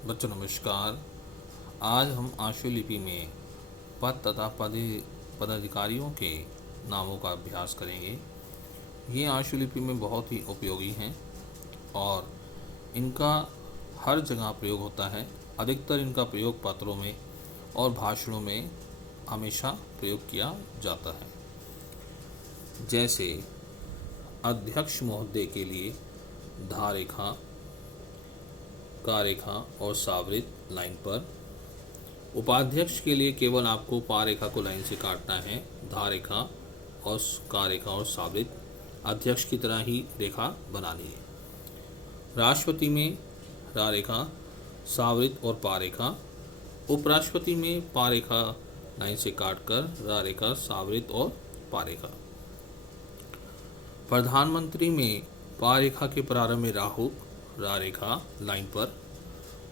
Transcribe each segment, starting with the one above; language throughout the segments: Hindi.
बच्चों नमस्कार। आज हम आशुलिपि में पद तथा पदाधिकारियों के नामों का अभ्यास करेंगे। ये आशुलिपि में बहुत ही उपयोगी हैं और इनका हर जगह प्रयोग होता है। अधिकतर इनका प्रयोग पत्रों में और भाषणों में हमेशा प्रयोग किया जाता है। जैसे अध्यक्ष महोदय के लिए धा रेखा, का रेखा और सावरित लाइन पर। उपाध्यक्ष के लिए केवल आपको पा रेखा को लाइन से काटना है, धा रेखा और का रेखा और सावरित अध्यक्ष की तरह ही रेखा बनानी है। राष्ट्रपति में रा रेखा, सावरित और पा रेखा। उपराष्ट्रपति में पा रेखा लाइन से काटकर रा रेखा, सावरित और पा रेखा। प्रधानमंत्री में पा रेखा के प्रारंभ में राहु, रा रेखा लाइन पर।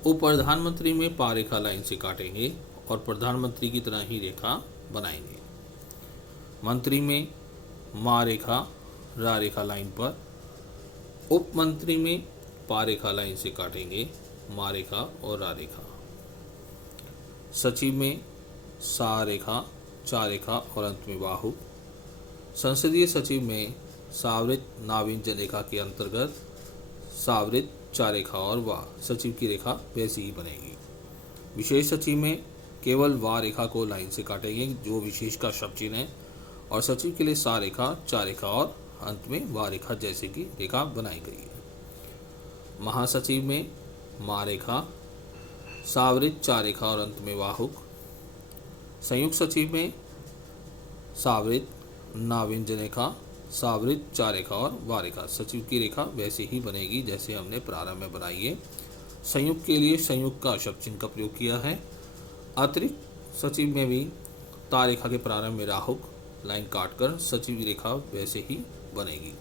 उप प्रधानमंत्री में पा रेखा लाइन से काटेंगे और प्रधानमंत्री की तरह ही रेखा बनाएंगे। मंत्री में मा रेखा, रा रेखा लाइन पर। उप मंत्री में पा रेखा लाइन से काटेंगे, मा रेखा और रा रेखा। सचिव में सा रेखा, चा रेखा और अंत में बाहु। संसदीय सचिव में सावरित नाव्यंजन रेखा के अंतर्गत सावरित, चा रेखा और वा सचिव की रेखा वैसी ही बनेगी। विशेष सचिव में केवल वा रेखा को लाइन से काटेंगे जो विशेष का शब्द चिन्ह है, और सचिव के लिए सा रेखा, चा रेखा और अंत में वा रेखा जैसे की रेखा बनाई गई है। महासचिव में मा रेखा, सावरित, चा रेखा और अंत में वाहुक। संयुक्त सचिव में सावरित, नाव्यंजन रेखा, सावरित, चा रेखा और वा रेखा सचिव की रेखा वैसे ही बनेगी जैसे हमने प्रारंभ में बनाई है। संयुक्त के लिए संयुक्त का शब्द चिन्ह का प्रयोग किया है। अतिरिक्त सचिव में भी ता रेखा के प्रारंभ में राहुक लाइन काटकर सचिव की रेखा वैसे ही बनेगी।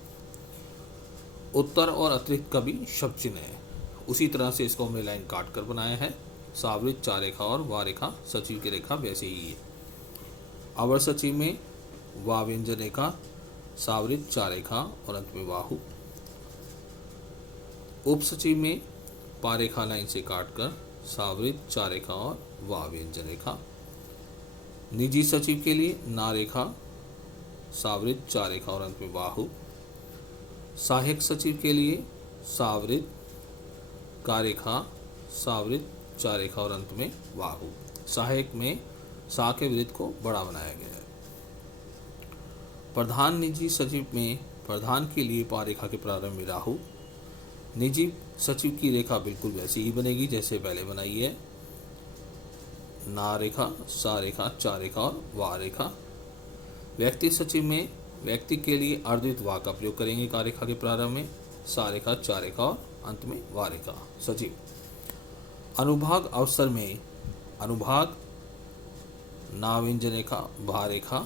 उत्तर और अतिरिक्त का भी शब्द चिन्ह है, उसी तरह से इसको हमने लाइन काटकर बनाया है। सावरित, चा रेखा और वा रेखा सचिव की रेखा वैसे ही है। अवर सचिव में वा व्यंजन रेखा, सावरित, चा रेखा और अंत में बाहु। उप सचिव में पा रेखा लाइन से काटकर सावरित, चा रेखा और वा व्यंजन रेखा। निजी सचिव के लिए ना रेखा, सावरित, चा रेखा और अंत में बाहु। सहायक सचिव के लिए सावरित, का रेखा, सावरित, चा रेखा और अंत में बाहु। सहायक में सा के वृत्त को बड़ा बनाया गया है। प्रधान निजी सचिव में प्रधान के लिए पा रेखा के प्रारंभ में राहु। निजी सचिव की रेखा बिल्कुल वैसी ही बनेगी जैसे पहले बनाई है, ना रेखा, सा रेखा, चा रेखा और वा रेखा। व्यक्ति सचिव में व्यक्ति के लिए अर्धवित वा का प्रयोग करेंगे का रेखा के प्रारंभ में, सा रेखा, चा रेखा और अंत में वा रेखा सचिव। अनुभाग अवसर में अनुभाग ना व्यंजन रेखा, भा रेखा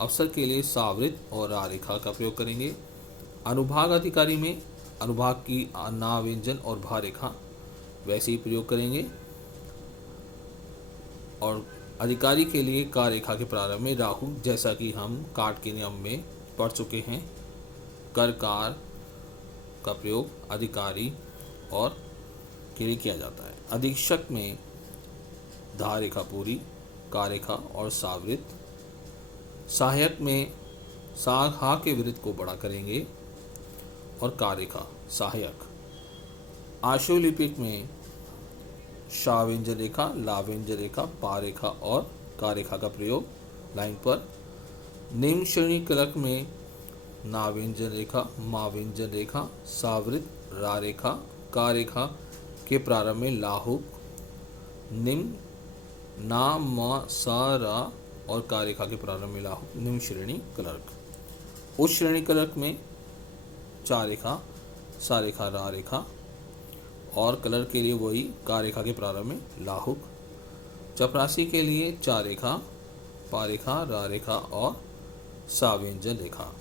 अवसर के लिए सावरित और रा रेखा का प्रयोग करेंगे। अनुभाग अधिकारी में अनुभाग की ना व्यंजन और भा रेखा वैसे ही प्रयोग करेंगे, और अधिकारी के लिए का रेखा के प्रारंभ में राहु, जैसा कि हम काट के नियम में पढ़ चुके हैं। कर कार का प्रयोग अधिकारी और के लिए किया जाता है। अधीक्षक में धा रेखा पूरी, का रेखा और सावरित। सहायक में सा हा के वृत्त को बड़ा करेंगे और का रेखा सहायक। आशुलिपिक में शा व्यंजन रेखा, ला व्यंजन रेखा, पा रेखा और का रेखा का प्रयोग लाइन पर। निम्न श्रेणी कलक में ना व्यंजन रेखा, मा व्यंजन रेखा, सावरित, रा रेखा, का रेखा के प्रारंभ में लाहुक। निम्न ना, मा, सा, रा और का रेखा के प्रारंभ में लाहुक निम्न श्रेणी कलर्क। उच्च श्रेणी कलर्क में चा रेखा, सा रेखा, रा रेखा और कलर के लिए वही का रेखा के प्रारंभ में लाहुक। चपरासी के लिए चा रेखा, पा रेखा, रा रेखा और सा व्यंजन रेखा।